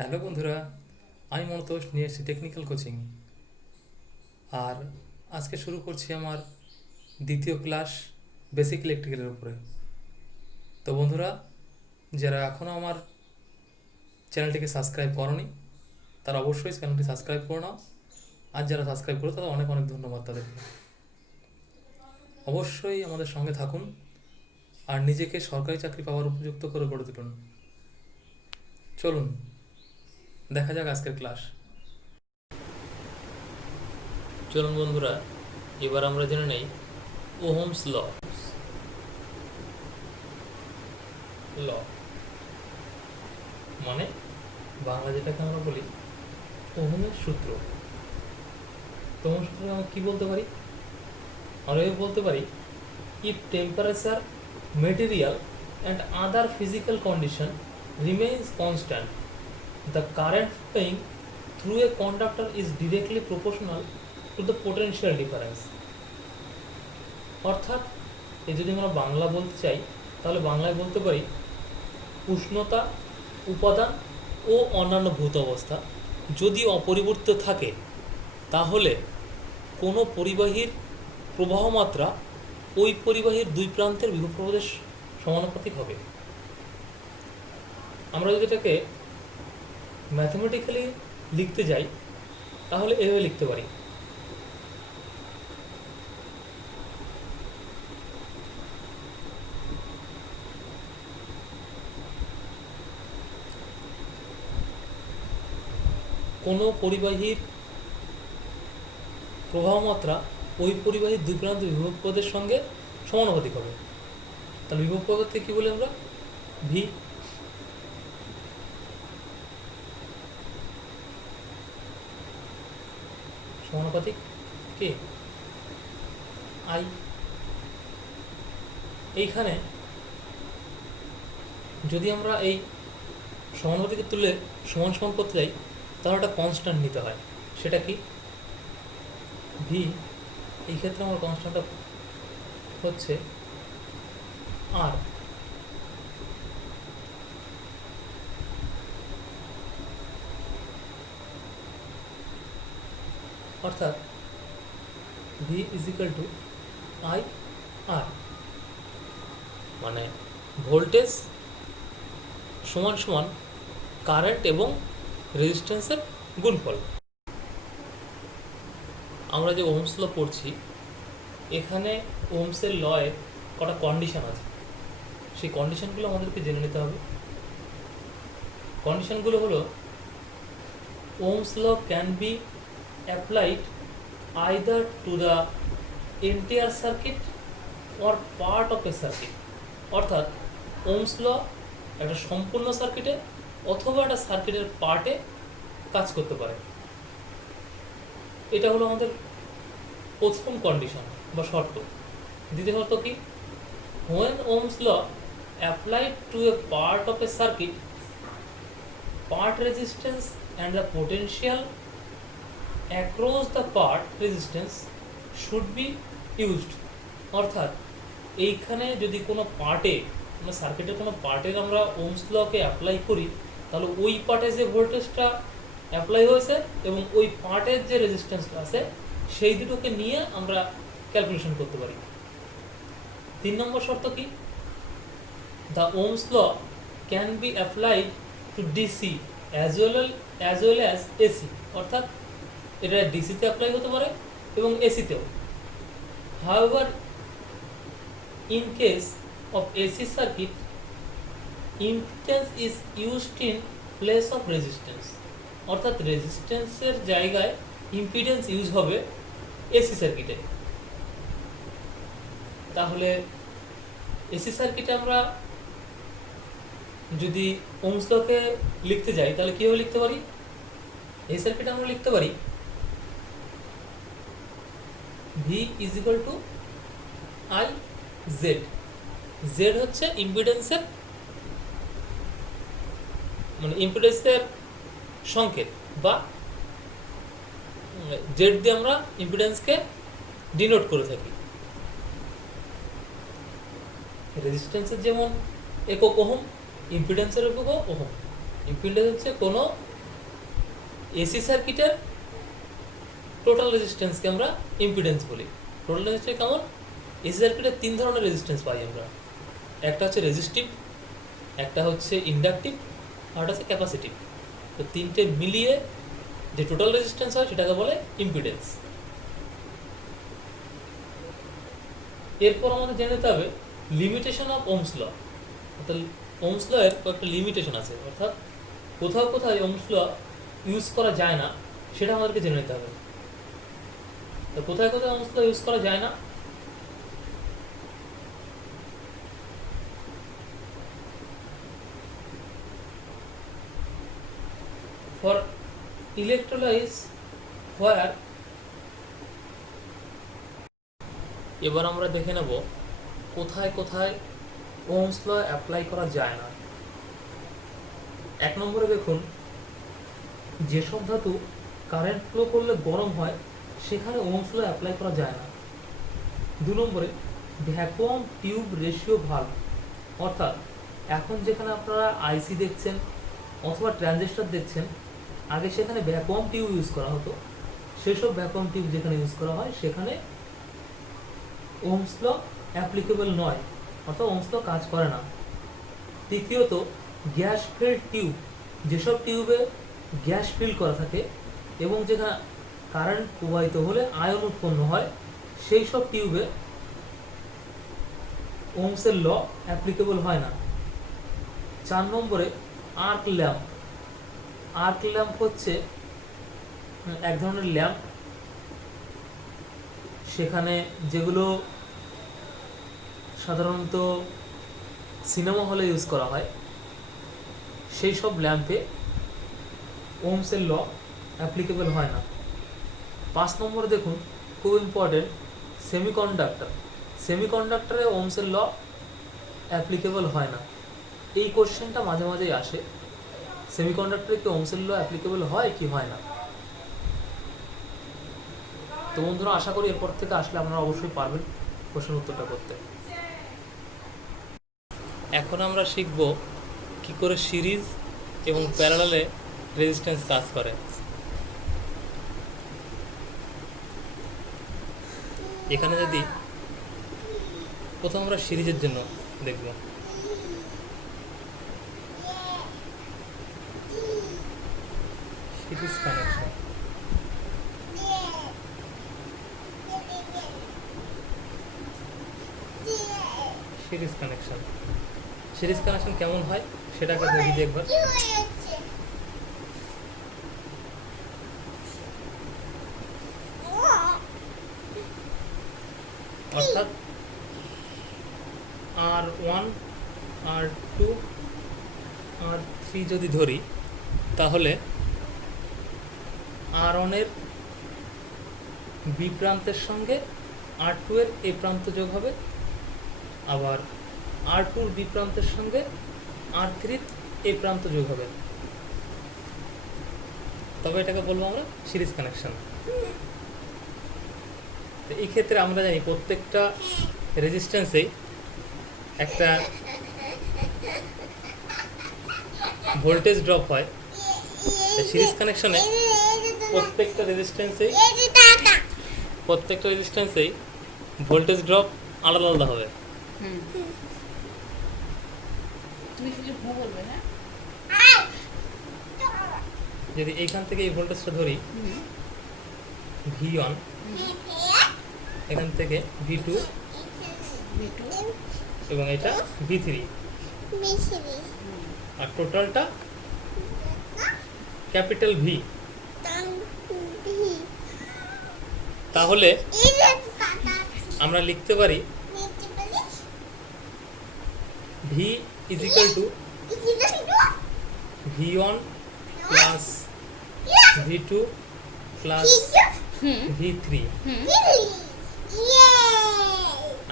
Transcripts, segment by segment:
Hello বন্ধুরা, আমি মনতোষ নিয়ে এসেছি টেকনিক্যাল কোচিং। আর আজকে শুরু করছি আমার দ্বিতীয় ক্লাস বেসিক ইলেকট্রিক্যালের উপরে। তো বন্ধুরা, যারা এখনও আমার চ্যানেলটিকে সাবস্ক্রাইব করনি তারা অবশ্যই চ্যানেলটি সাবস্ক্রাইব করে নাও। আর যারা সাবস্ক্রাইব করো তাদের অনেক অনেক ধন্যবাদ তাদেরকে। অবশ্যই আমাদের সঙ্গে থাকুন আর নিজেকে সরকারি চাকরি পাওয়ার উপযুক্ত করে গড়ে তুলুন। চলুন দেখা যাক আজকের ক্লাস। চলুন বন্ধুরা, এবার আমরা জেনে নেই ওহমস ল। ল মানে বাংলা যেটাকে আমরা বলি ওহমের সূত্র। তো ওহমের সূত্র আমরা কী বলতে পারি? আমরা বলতে পারি, if temperature, material and other physical condition remains constant, the current flowing through a conductor is directly proportional to the potential difference। অর্থাৎ যদি আমরা বাংলা বলতে চাই তাহলে বাংলায় বলতে পারি, উষ্ণতা, উপাদান ও অন্যান্য ভূত অবস্থা যদি অপরিবর্তিত থাকে তাহলে কোনো পরিবাহীর প্রবাহ মাত্রা ওই পরিবাহীর দুই প্রান্তের বিভব প্রবাহের সমানুপাতিক হবে। আমরা যদি এটাকে ম্যাথমেটিক্যালি লিখতে যাই তাহলে এভাবে লিখতে পারি, কোনো পরিবাহীর প্রবাহ মাত্রা ওই পরিবাহীর দুই প্রান্ত বিভব পদের সঙ্গে সমানুপাতিক হবে। তাহলে বিভব পদার্থে কী বলি আমরা? ভি। সমানুপাতিক কে? আই। এইখানে যদি আমরা এই সমানুপাতিকে তুলে সমান সমান করতে যাই তাহলে একটা কনস্ট্যান্ট নিতে হয়। সেটা কি? ভি। এই ক্ষেত্রে আমার কনস্ট্যান্টটা হচ্ছে আর। অর্থাৎ V is equal to I R, মানে ভোল্টেজ সমান সমান কারেন্ট এবং রেজিস্ট্যান্সের গুণফল। আমরা যে ওহমস ল পড়ছি এখানে ওহমসের লয়ের কটা কন্ডিশন আছে, সেই কন্ডিশনগুলো আমাদেরকে জেনে নিতে হবে। কন্ডিশনগুলো হলো, Ohm's law can be applied either to the entire circuit or part of a circuit. অর্থাৎ ওহমস ল একটা সম্পূর্ণ সার্কিটে অথবা একটা সার্কিটের পার্টে কাজ করতে পারে। এটা হলো আমাদের প্রথম কন্ডিশন বা শর্ত। দ্বিতীয় শর্ত কি? when Ohm's law applied to a part of a circuit, part resistance and the potential across the part resistance should be used। অর্থাৎ এইখানে যদি কোনো পার্টে, মানে সার্কিটের কোনো পার্টের আমরা ওহমস লকে অ্যাপ্লাই করি তাহলে ওই পার্টে যে ভোল্টেজটা অ্যাপ্লাই হয়েছে এবং ওই পার্টের যে রেজিস্ট্যান্সটা আছে সেই দুটোকে নিয়ে আমরা ক্যালকুলেশন করতে পারি। 3 নম্বর শর্ত কি? The Ohm's law can be applied to DC as well as AC. অর্থাৎ এটা ডিসিতে অ্যাপ্লাই হতে পারে এবং এসিতেও। However in case of AC circuit, impedance is used in place of resistance. অর্থাৎ রেজিস্ট্যান্সের জায়গায় ইম্পিডেন্স ইউজ হবে এসি সার্কিটে। তাহলে এসি সার্কিটে আমরা যদি ওহমস লকে লিখতে যাই তাহলে কীভাবে লিখতে পারি? এই সার্কিটে আমরা লিখতে পারি V is equal two I Z. Z হচ্ছে ইম্পিডেন্সের, মানে ইম্পিডেন্সের সংকেত, বা জেড দিয়ে আমরা ইম্পিডেন্সকে ডিনোট করে থাকি। রেজিস্ট্যান্সের যেমন একক ওহম, ইম্পিডেন্সের একক ওহম। ইম্পিডেন্স হচ্ছে কোনো এসি সার্কিটের টোটাল রেজিস্ট্যান্সকে আমরা ইম্পিডেন্স বলি। টোটাল রেজিস্ট্যান্স কেমন? এসি সার্কিটের 3 ধরনের রেজিস্ট্যান্স পাই আমরা। একটা হচ্ছে রেজিস্টিভ, একটা হচ্ছে ইন্ডাকটিভ, আর একটা হচ্ছে ক্যাপাসিটিভ। তো তিনটে মিলিয়ে যে টোটাল রেজিস্ট্যান্স হয় সেটাকে বলে ইম্পিডেন্স। এরপর আমাদের জেনে নিতে হবে লিমিটেশন অফ ওহমস ল। অর্থাৎ ওহমস ল এর কয়েকটা লিমিটেশন আছে, অর্থাৎ কোথাও কোথায় ওহমস ল ইউজ করা যায় না সেটা আমাদেরকে জেনে নিতে হবে। তো কোথায় কোথায় ওহমস ল ইউজ করা যায় না? ফর ইলেকট্রোলাইজ হোয়ার, এবার আমরা দেখে নেব কোথায় কোথায় ওহমস ল অ্যাপ্লাই করা যায় না। 1 নম্বরে দেখুন, যেসব ধাতু কারেন্ট ফ্লো করলে গরম হয় সেখানে ওহমস ল অ্যাপ্লাই করা যায় না। 2 নম্বরে ভ্যাকুয়াম টিউব রেশিও ভালভ, অর্থাৎ এখন যেখানে আপনারা আইসি দেখছেন অথবা ট্রানজিস্টর দেখছেন, আগে সেখানে ভ্যাকুয়াম টিউব ইউজ করা হতো। সেসব ভ্যাকুয়াম টিউব যেখানে ইউজ করা হয় সেখানে ওহমস ল অ্যাপ্লিকেবল নয়, অর্থাৎ ওহমস ল কাজ করে না। তৃতীয়ত গ্যাস ফিল্ড টিউব, যেসব টিউবে গ্যাস ফিল করা থাকে এবং যেখানে কারেন্ট প্রবাহিত হলে আয়ন উৎপন্ন হয়, সেই সব টিউবে ওহমসের ল অ্যাপ্লিকেবল হয় না। 4 নম্বরে আর্ক ল্যাম্প। আর্ক ল্যাম্প হচ্ছে এক ধরনের ল্যাম্প, সেখানে যেগুলো সাধারণত সিনেমা হলে ইউজ করা হয় সেই সব ল্যাম্পে ওহমসের ল অ্যাপ্লিকেবল হয় না। 5 নম্বরে দেখুন, খুব ইম্পর্টেন্ট, সেমিকন্ডাক্টর। সেমিকন্ডাক্টরে ওহমসের ল অ্যাপ্লিকেবল হয় না। এই কোশ্চেনটা মাঝে মাঝেই আসে, সেমিকন্ডাক্টরে কি ওহমসের ল অ্যাপ্লিকেবল হয় কি হয় না। তো বন্ধুরা, আশা করি এরপর থেকে আসলে আপনারা অবশ্যই পারবেন প্রশ্নের উত্তরটা করতে। এখন আমরা শিখব কি করে সিরিজ এবং প্যারালালে রেজিস্ট্যান্স কাজ করে। এখানে যদি প্রথম আমরা সিরিজের জন্য দেখব, series connection. Series connection, series connection কেমন হয় সেটাকে দেখি একবার। অর্থাৎ R1 R2 R3 যদি ধরি, তাহলে R1 এর বি প্রান্তের সঙ্গে R2 এর এ প্রান্ত যোগ হবে, আবার R2 এর বি প্রান্তের সঙ্গে R3 এর এ প্রান্ত যোগ হবে, তবে এটাকে বলবো আমরা সিরিজ কানেকশন। তো এই ক্ষেত্রে আমরা জানি প্রত্যেকটা রেজিস্ট্যান্সেই একটা ভোল্টেজ ড্রপ হয়। সিরিজ কানেকশনে প্রত্যেকটা রেজিস্ট্যান্সেই ভোল্টেজ ড্রপ আলাদা আলাদা হবে। যদি এইখান থেকে এই ভোল্টেজটা ধরি V1, এখান থেকে V2 এবং এটা V3, আর টোটালটা ক্যাপিটাল V, তাহলে আমরা লিখতে পারি V is equal to V1 plus V2 plus V3।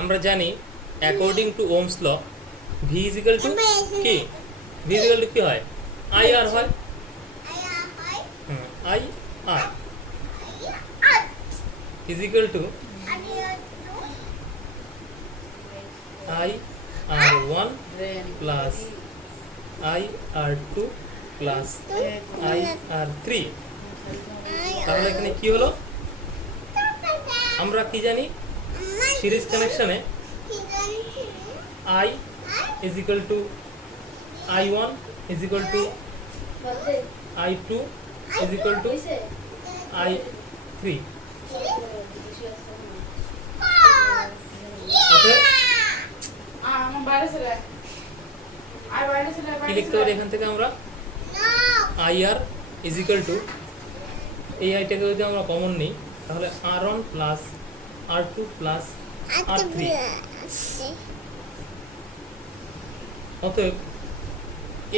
আমরা জানি according to Ohm's law V is equal to কি? V is equal to কি হয়? IR হয়। IR is equal to IR1 plus IR2 plus IR3 তাহলে এখানে কি হলো, আমরা কি জানি series কানেকশনে I is equal to I1 is equal to I2 is equal to I3। অতএব কি লিখতে পারি এখান থেকে আমরা, IR is equal to, এই আইটাকে যদি আমরা কমন নিই তাহলে R1 plus R2 plus R3। অতএব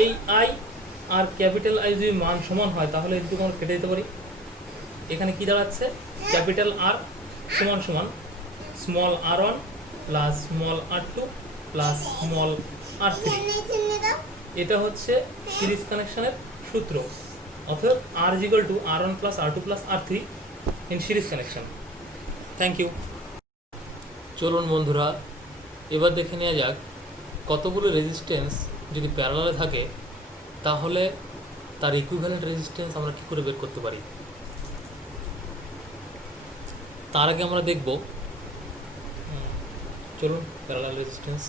এই আই আর ক্যাপিটাল আই যদি মান সমান হয় তাহলে এই দুটো আমরা কেটে দিতে পারি। এখানে কি দাঁড়াচ্ছে, ক্যাপিটাল আর সমান সমান small R1 plus small R2 plus small R3। এটা হচ্ছে সিরিজ কানেকশনের সূত্র। অতএব R is equal to R1 plus R2 plus R3 in series connection। Thank you. চলুন বন্ধুরা, এবার দেখে নেওয়া যাক কতগুলো রেজিস্ট্যান্স যদি প্যারালালে থাকে তাহলে তার ইকুইভ্যালেন্ট রেজিস্ট্যান্স আমরা কী করে বের করতে পারি। তার আগে আমরা দেখব, চলুন parallel resistance.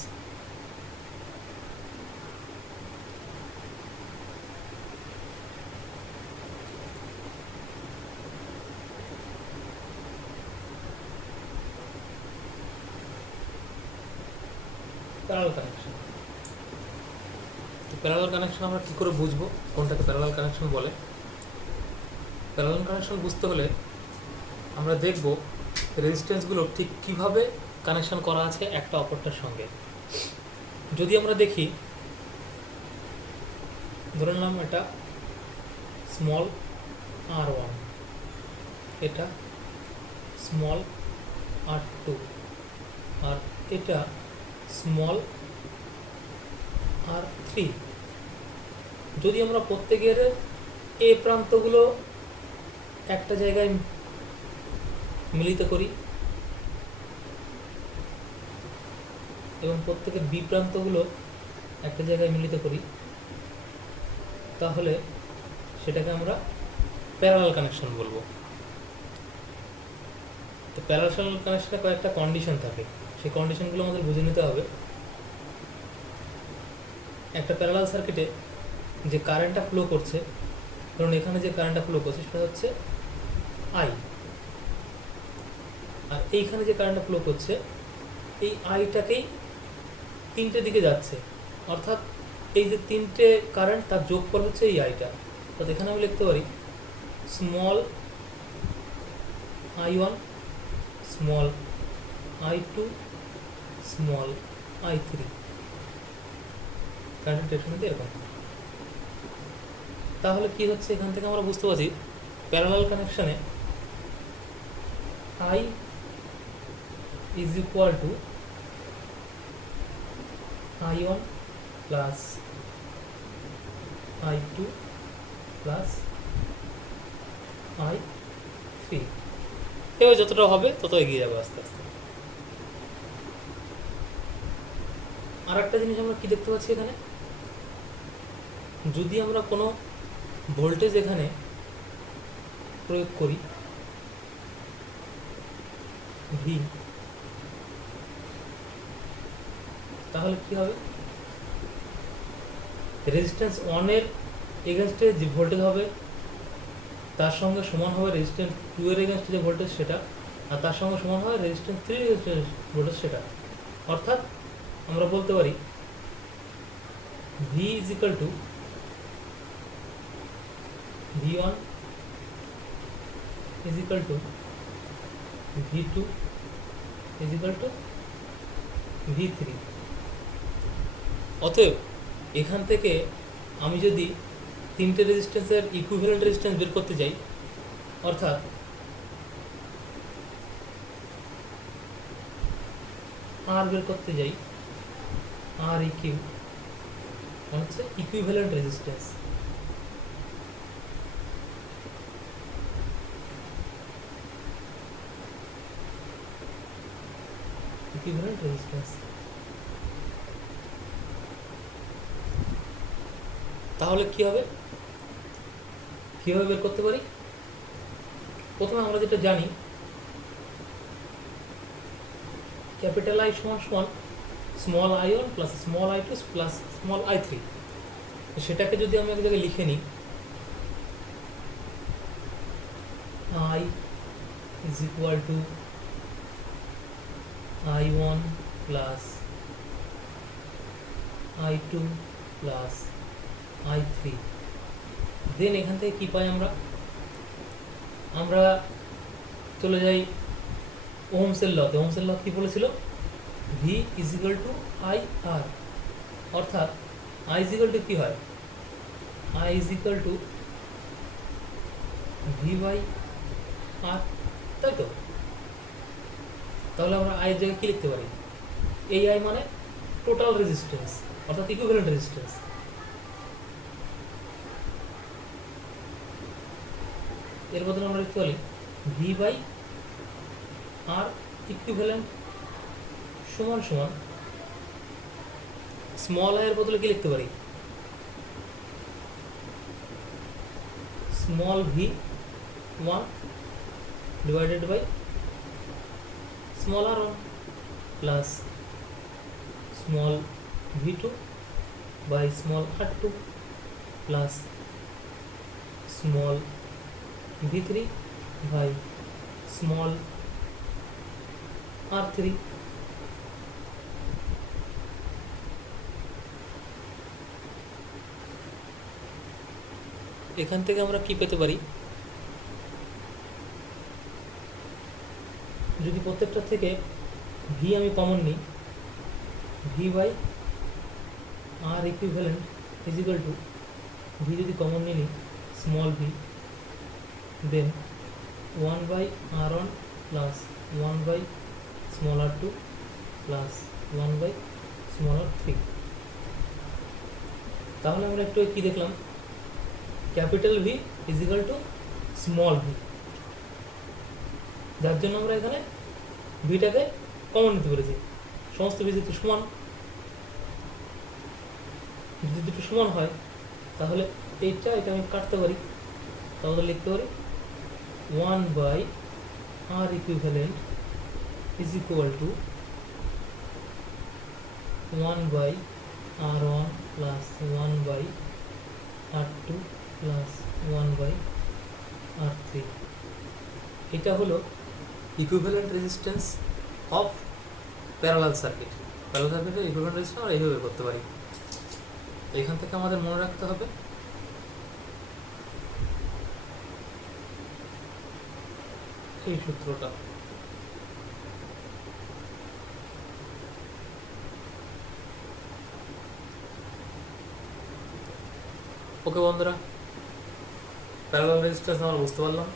Parallel connection, parallel connection আমরা কী করে বুঝবো কোনটাকে প্যারালাল কানেকশন বলে। প্যারালাল কানেকশন বুঝতে হলে আমরা দেখব রেজিস্ট্যান্সগুলো ঠিক কীভাবে কানেকশন করা আছে একটা অপরটার সঙ্গে। যদি আমরা দেখি, ধরে নিলাম এটা স্মল R1, এটা স্মল R2 আর এটা স্মল R3। যদি আমরা প্রত্যেকের এ প্রান্তগুলো একটা জায়গায় মিলিত করি এবং প্রত্যেকের বি প্রান্তগুলো একটা জায়গায় মিলিত করি তাহলে সেটাকে আমরা প্যারালাল কানেকশন বলবো। তো প্যারালাল কানেকশনে কয়েকটা কন্ডিশন থাকে, সেই কন্ডিশনগুলো আমাদের বুঝে নিতে হবে। একটা প্যারালাল সার্কিটে যে কারেন্টটা ফ্লো করছে, কারণ এখানে যে কারেন্টটা ফ্লো করছে সেটা হচ্ছে আই, আর এইখানে যে কারেন্টটা ফ্লো করছে এই আইটাকেই তিনটে দিকে যাচ্ছে, অর্থাৎ এই যে তিনটে কারেন্ট তার যোগফল হচ্ছে এই আইটা। অর্থাৎ এখানে আমি লিখতে পারি small I1 small I2 small I3। কারেন্টের ডিরেকশন এরকম। তাহলে কি হচ্ছে, এখান থেকে আমরা বুঝতে পারছি parallel কানেকশনে I is equal to I1 plus I2 plus I3। এবার যতটা হবে তত এগিয়ে যাবে আস্তে আস্তে। আর একটা জিনিস আমরা কি দেখতে পাচ্ছি এখানে, যদি আমরা কোনো ভোল্টেজ এখানে প্রয়োগ করি V, তাহলে কি হবে, রেজিস্ট্যান্স 1 এর এগেনস্টে যে ভোল্টেজ হবে তার সঙ্গে সমান হবে রেজিস্ট্যান্স 2 এর এগেনস্টে যে ভোল্টেজ সেটা, আর তার সঙ্গে সমান হবে রেজিস্ট্যান্স 3 এর ভোল্টেজ সেটা। অর্থাৎ আমরা বলতে পারি V is equal to V1 is equal to V2 is equal to V3। অতএব এখান থেকে আমি যদি তিনটে রেজিস্ট্যান্সের ইকুইভ্যালেন্ট রেজিস্ট্যান্স বের করতে যাই, অর্থাৎ আর বের করতে যাই, আর ইকিউ মানে হচ্ছে ইকুইভ্যালেন্ট রেজিস্ট্যান্স। ইকুইভ্যালেন্ট রেজিস্ট্যান্স তাহলে কি হবে, কিভাবে বের করতে পারি, প্রথমে আমরা যেটা জানি ক্যাপিটাল আই সমান সমান small I one plus small I two plus small I three. সেটাকে যদি আমি এক জায়গায় লিখে নিই, I is equal to I1 plus I2 plus I3, দেন এখান থেকে কি পাই আমরা চলে যাই ওহমসের লতে। ওহমসের ল কি বলেছিল? V is equal to IR, অর্থাৎ I is equal to কি হয়? I is equal to V by R, তাই তো? তাহলে আমরা I এর জায়গায় কি লিখতে পারি? এই I মানে টোটাল রেজিস্ট্যান্স, অর্থাৎ ইকুইভ্যালেন্ট রেজিস্ট্যান্স। এর বদলে আমরা লিখতে পারি V by R ইকুইভ্যালেন্ট সমান সমান স্মল আই এর বদলে কি লিখতে পারি? Small V1 divided by small r1 plus small v2 by small r2 plus small v3 by small r3। এখান থেকে আমরা কি পেতে পারি? যদি প্রত্যেকটা থেকে V আমি কমন নিই, V by R equivalent is equal to V যদি কমন নিই small v, then 1 by R1 plus 1 by small r2 plus 1 by small r3। তাহলে আমরা একটু কি দেখলাম? Capital V is equal to small v, যার জন্য আমরা এখানে ভিটাকে কমন নিতে পেরেছি। সমস্ত ভি যদি সমান, যদি দুটো সমান হয় তাহলে এটা আমি কাটতে পারি, তাহলে লিখতে পারি 1 by R equivalent is equal to 1 by R1 plus 1 by R2 plus 1 by R3। এটা হলো equivalent resistance of parallel circuit. Parallel সার্কিটের ইকুইভ্যালেন্ট রেজিস্ট্যান্স আমরা এইভাবে করতে পারি। এখান থেকে আমাদের মনে রাখতে হবে এই সূত্রটা। ওকে বন্ধুরা, প্যারালাল রেজিস্ট্যান্স আমরা বুঝতে পারলাম।